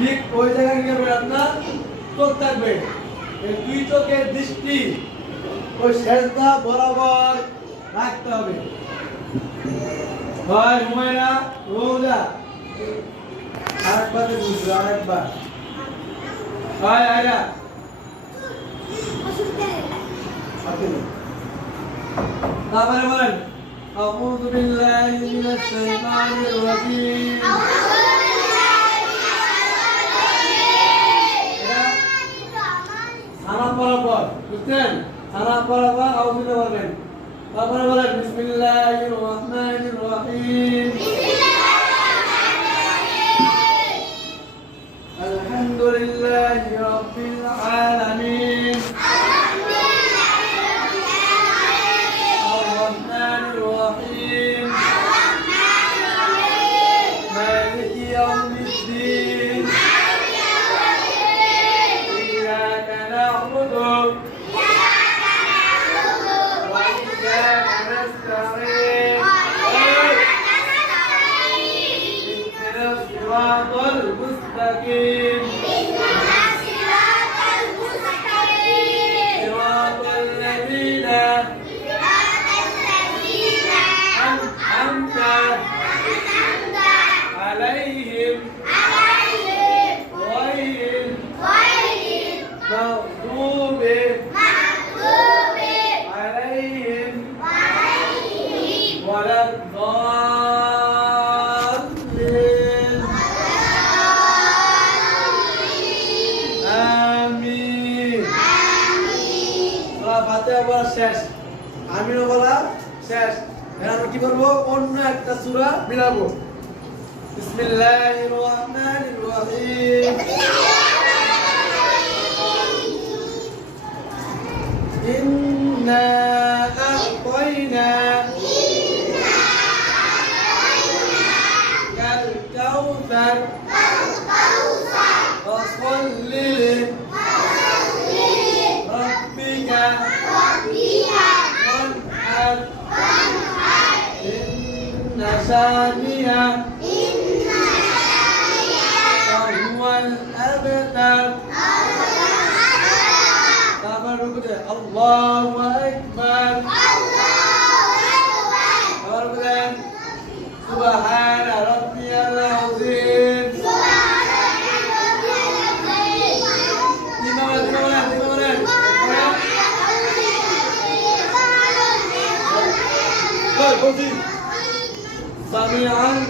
ঠিক ওই জায়গায় কি করবেন আপনার চোখ থাকবে এই দুই চোখের দৃষ্টি ওই সেজদা বরাবর রাখতে হবে হয় হুমায়রা রোজা আরেকবার বুঝবে আরেকবার হয় আয়রা তারপরে বলেন أعوذ بالله من الشيطان الرجيم সালাম বরাবর বুঝছেন সালাম বরাবর আউযু বলবেন তারপরে বলেন বিসমিল্লাহির রহমানির রহিম আলহামদুলিল্লাহি রাব্বিল আলামিন الرحمن الرحيم مالك يوم الدين إياك نعبد وإياك نستعين اهدنا الصراط المستقيم صراط الذين أنعمت عليهم غير المغضوب عليهم ولا الضالين آمين সূরা ফাতিহা বলা শেষ আমিনও বলা শেষ এবার আমরা কি করব অন্য একটা সূরা মিলাবো বিসমিল্লাহির রহমানির রহিম ইন্না আ'তাইনা কাল কাউসার ফাসাল্লি লিরাব্বিকা ওয়ানহার ثانية وهو الأبتر تبارك الله أكبر تبارك سبحان ربي العظيم سميعا